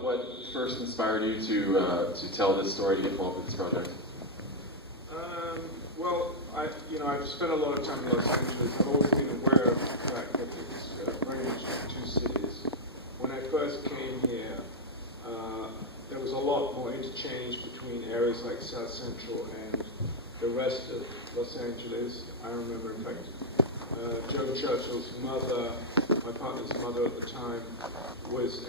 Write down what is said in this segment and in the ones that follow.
about what first inspired you to tell this story, to get involved with this project? Well, I've spent a lot of time in Los Angeles. I've always been aware of the fact that it's very much two cities. When I first came here, there was a lot more interchange between areas like South Central and the rest of Los Angeles. I remember, in fact, Joe Churchill's mother, my partner's mother at the time,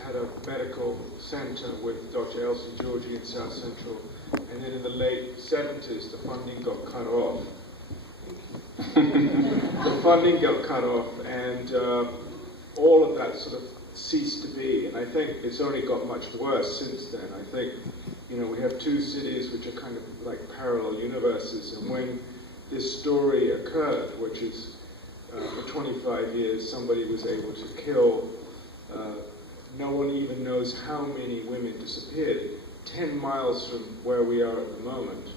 had a medical center with Dr. Elsie Georgie in South Central. And then in the late 70s, the funding got cut off. The funding got cut off, and all of that sort of ceased to be. And I think it's only got much worse since then. I think, we have two cities which are kind of like parallel universes. And when this story occurred, which is for 25 years, somebody was able to kill, no one even knows how many women disappeared. 10 miles from where we are at the moment.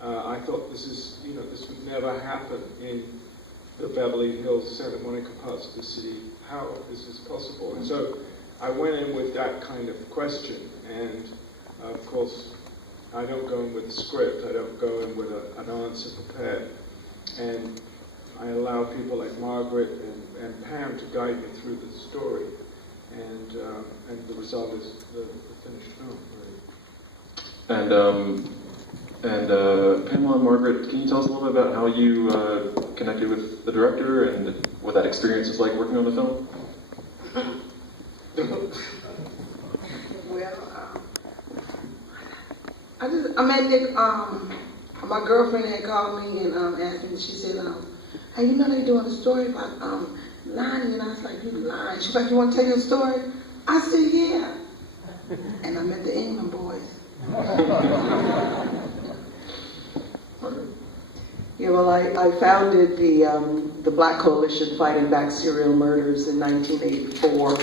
I thought this would never happen in the Beverly Hills, Santa Monica parts of the city, how this is possible. And so I went in with that kind of question, and of course, I don't go in with a script, I don't go in with an answer prepared. And I allow people like Margaret and Pam to guide me through the story. And the result is the finished film, really. And Pamela and Margaret, can you tell us a little bit about how you connected with the director and what that experience was like working on the film? Well, I met Nick. My girlfriend had called me and asked me. She said, "Hey, they doing a story about lying?" And I was like, "You lying?" She's like, "You want to tell your story?" I said, "Yeah." And I met the England boys. Yeah, well, I founded the Black Coalition Fighting Back Serial Murders in 1984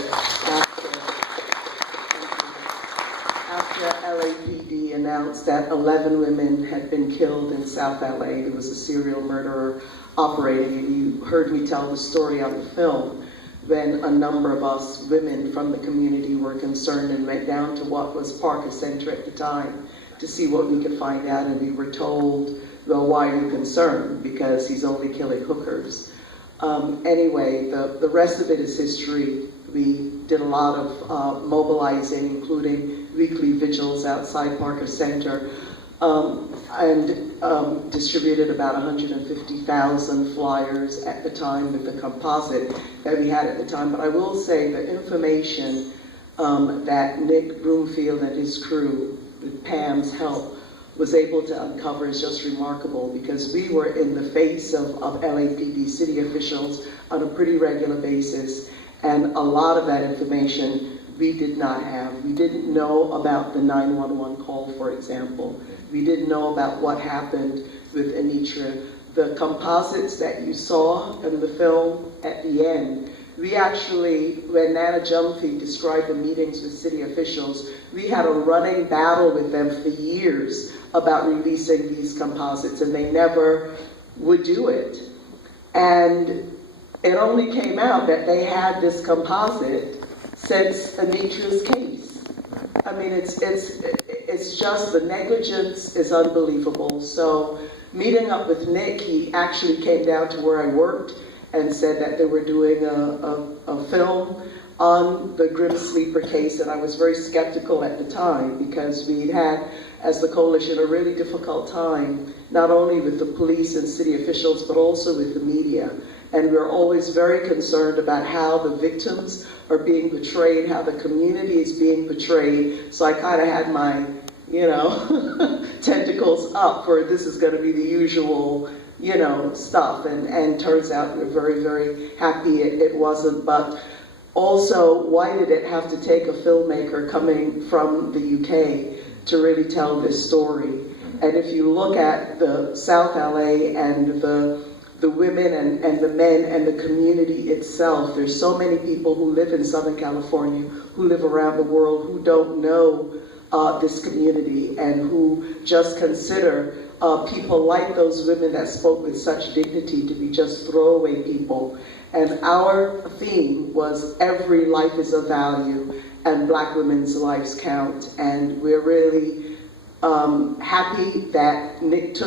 after LAPD announced that 11 women had been killed in South LA. There was a serial murderer operating, and you heard me tell the story on the film. Then a number of us women from the community were concerned and went down to what was Parker Center at the time to see what we could find out, and we were told, "Well, why are you concerned? Because he's only killing hookers." Anyway, the rest of it is history. We did a lot of mobilizing, including weekly vigils outside Parker Center, and distributed about 150,000 flyers at the time with the composite that we had at the time. But I will say the information that Nick Broomfield and his crew, with Pam's help, was able to uncover is just remarkable, because we were in the face of LAPD city officials on a pretty regular basis, and a lot of that information we did not have. We didn't know about the 911 call, for example. We didn't know about what happened with Anitra. The composites that you saw in the film at the end, we actually, when Nana Jumfi described the meetings with city officials, we had a running battle with them for years about releasing these composites, and they never would do it. And it only came out that they had this composite since Anitra's case. I mean, it's just, the negligence is unbelievable. So meeting up with Nick, he actually came down to where I worked and said that they were doing a film on the Grim Sleeper case, and I was very skeptical at the time, because we'd had, as the coalition, a really difficult time, not only with the police and city officials, but also with the media. And we're always very concerned about how the victims are being portrayed, how the community is being portrayed. So I kind of had my, tentacles up for this is going to be the usual, stuff. And turns out we're very, very happy it wasn't. But also, why did it have to take a filmmaker coming from the UK to really tell this story? And if you look at the South LA and the women and the men and the community itself, there's so many people who live in Southern California, who live around the world, who don't know this community, and who just consider people like those women that spoke with such dignity to be just throwaway people. And our theme was every life is of value and Black women's lives count. And we're really happy that Nick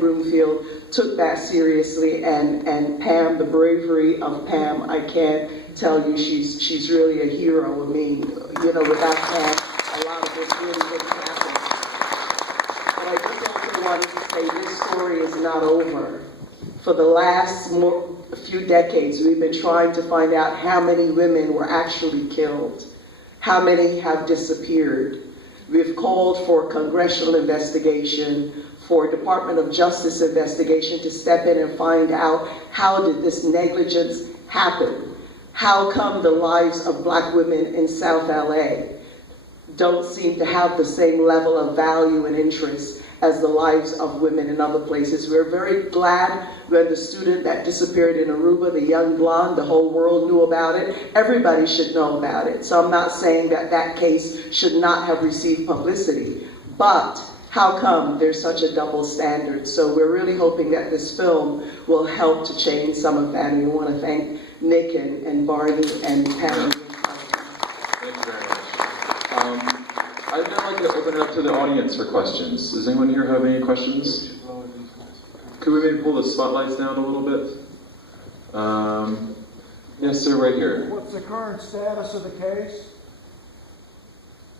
Broomfield took that seriously, and Pam, the bravery of Pam, I can't tell you, she's really a hero. I mean, you know, without Pam, a lot of this really wouldn't happen. But I just also wanted to say this story is not over. For the last few decades, we've been trying to find out how many women were actually killed, how many have disappeared. We've called for congressional investigation, for Department of Justice investigation to step in and find out how did this negligence happen? How come the lives of Black women in South LA don't seem to have the same level of value and interest as the lives of women in other places? We're very glad when the student that disappeared in Aruba, the young blonde, the whole world knew about it. Everybody should know about it. So I'm not saying that that case should not have received publicity, but how come there's such a double standard? So we're really hoping that this film will help to change some of that. And we want to thank Nick and Barney and Pam. Thank you very much. I'd now like to open it up to the audience for questions. Does anyone here have any questions? Could we maybe pull the spotlights down a little bit? Yes, sir, right here. What's the current status of the case?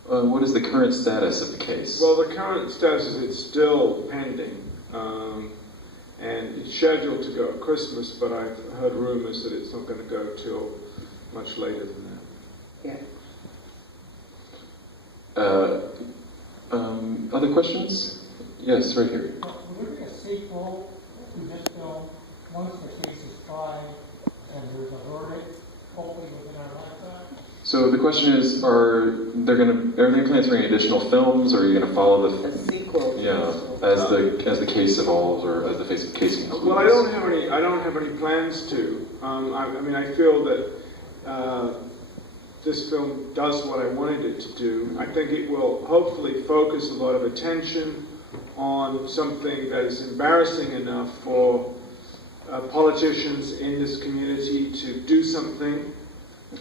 What is the current status of the case? Well, the current status is it's still pending, and it's scheduled to go at Christmas, but I've heard rumors that it's not going to go till much later than that. Yeah. Other questions? Yes, right here. Will there be a sequel to this film once the case is tried and there's a verdict, hopefully within our lifetime? So the question is, are there any plans for any additional films, or are you going to follow the A sequel. yeah as the case evolves, or as the case concludes? Well, I don't have any plans to. I mean, I feel that this film does what I wanted it to do. I think it will hopefully focus a lot of attention on something that is embarrassing enough for politicians in this community to do something.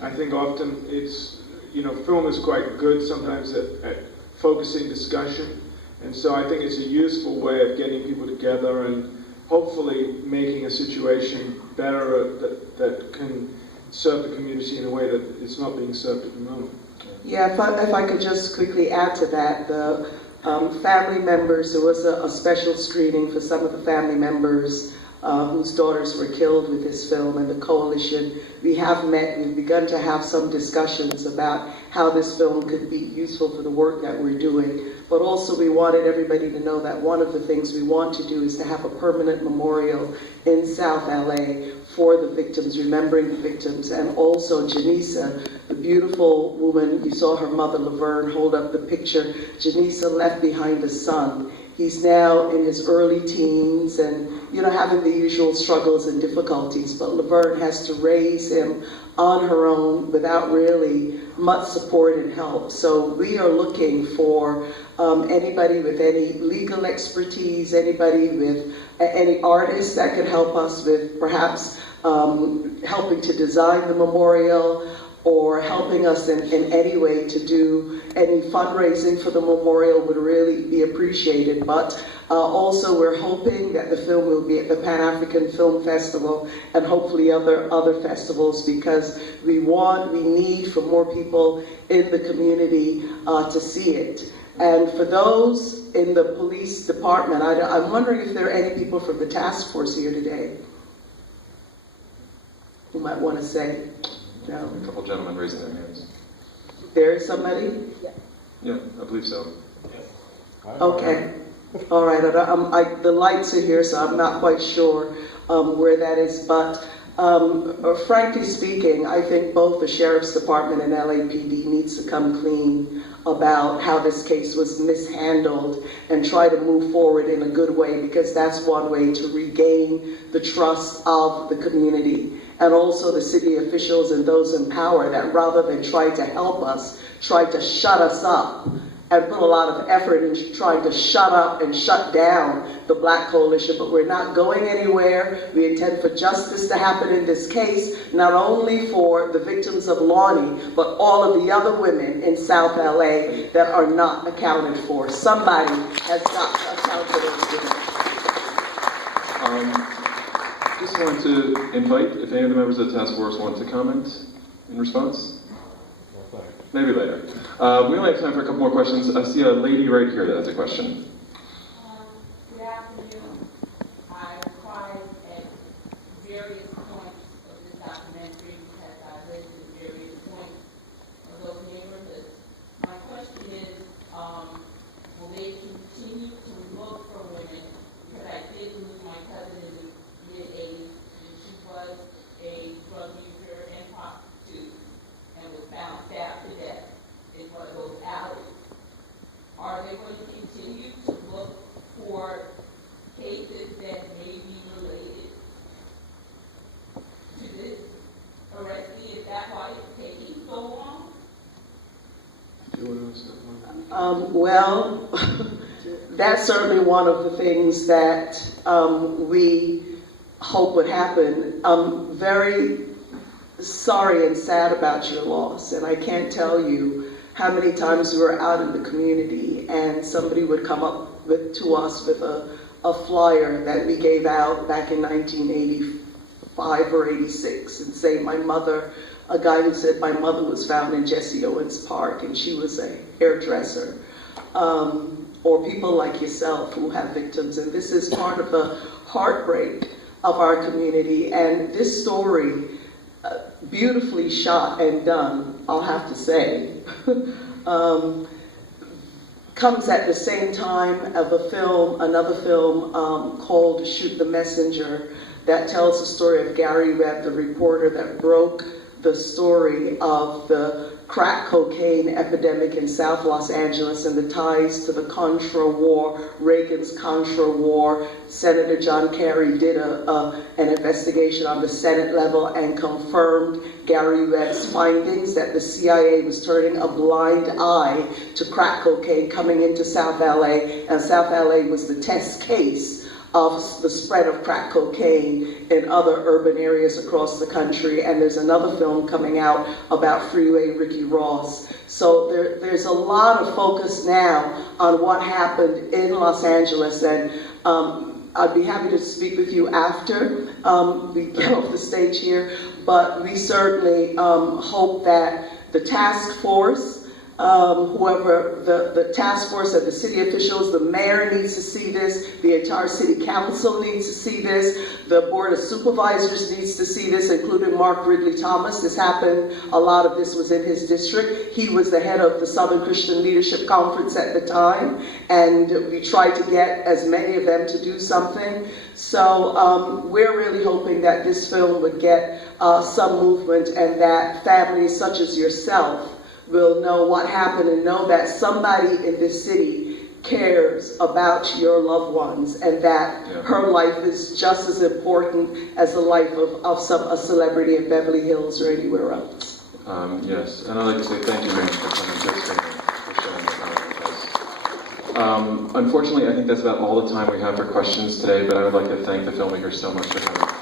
I think often it's, you know, film is quite good sometimes at focusing discussion. And so I think it's a useful way of getting people together and hopefully making a situation better that can serve the community in a way that it's not being served at the moment. Yeah, if I could just quickly add to that, the family members, there was a special screening for some of the family members whose daughters were killed with this film, and the coalition, we've begun to have some discussions about how this film could be useful for the work that we're doing. But also we wanted everybody to know that one of the things we want to do is to have a permanent memorial in South LA for the victims, remembering the victims, and also Janisa, the beautiful woman, you saw her mother Laverne hold up the picture. Janisa left behind a son. He's now in his early teens and, you know, having the usual struggles and difficulties, but Laverne has to raise him on her own without really much support and help. So we are looking for anybody with any legal expertise, anybody with any artist that could help us with perhaps helping to design the memorial, or helping us in any way to do any fundraising for the memorial would really be appreciated. But also we're hoping that the film will be at the Pan-African Film Festival and hopefully other festivals, because we need for more people in the community to see it. And for those in the police department, I'm wondering if there are any people from the task force here today who might want to say. No. A couple gentlemen raising their hands. There is somebody? Yeah, I believe so. Okay. All right. The lights are here, so I'm not quite sure where that is. But frankly speaking, I think both the Sheriff's Department and LAPD needs to come clean about how this case was mishandled and try to move forward in a good way, because that's one way to regain the trust of the community. And also the city officials and those in power, that rather than try to help us, try to shut us up and put a lot of effort into trying to shut up and shut down the Black Coalition, but we're not going anywhere. We intend for justice to happen in this case, not only for the victims of Lonnie, but all of the other women in South LA that are not accounted for. Somebody has got to account for those women. Just wanted to invite, if any of the members of the task force want to comment in response. Maybe later. We only have time for a couple more questions. I see a lady right here that has a question. Good afternoon. I cried at various points of this documentary because I lived in various points of those neighborhoods. My question is, will they continue to look for women? Because I did lose my cousin in the mid-80s, and she was a drug user and prostitute, and was found stabbed to death in one of those alleys. Are they going to continue to look for cases that may be related to this arrestee? Is that why it's taking so long? Do you want to answer that one? Well, that's certainly one of the things that we hope would happen. I'm very sorry and sad about your loss, and I can't tell you how many times we were out in the community and somebody would come up to us with a flyer that we gave out back in 1985 or 86 and say, a guy who said my mother was found in Jesse Owens Park and she was a hairdresser. Or people like yourself who have victims, and this is part of the heartbreak of our community. And this story, beautifully shot and done, I'll have to say, comes at the same time of another film called Shoot the Messenger, that tells the story of Gary Webb, the reporter that broke the story of the crack cocaine epidemic in South Los Angeles and the ties to the Contra War, Reagan's Contra War. Senator John Kerry did an investigation on the Senate level and confirmed Gary Webb's findings that the CIA was turning a blind eye to crack cocaine coming into South LA, and South LA was the test case of the spread of crack cocaine in other urban areas across the country. And there's another film coming out about Freeway Ricky Ross. So there's a lot of focus now on what happened in Los Angeles, and I'd be happy to speak with you after we get off the stage here, but we certainly hope that the task force, whoever the task force of the city officials, the mayor needs to see this, the entire city council needs to see this, the board of supervisors needs to see this, including Mark Ridley Thomas. This happened, a lot of this was in his district. He was the head of the Southern Christian Leadership Conference at the time, and we tried to get as many of them to do something. So we're really hoping that this film would get some movement, and that families such as yourself will know what happened and know that somebody in this city cares about your loved ones, and that her life is just as important as the life of a celebrity in Beverly Hills or anywhere else. Yes, and I'd like to say thank you very much for coming for sharing this out with us. Unfortunately, I think that's about all the time we have for questions today, but I would like to thank the filmmakers so much for coming.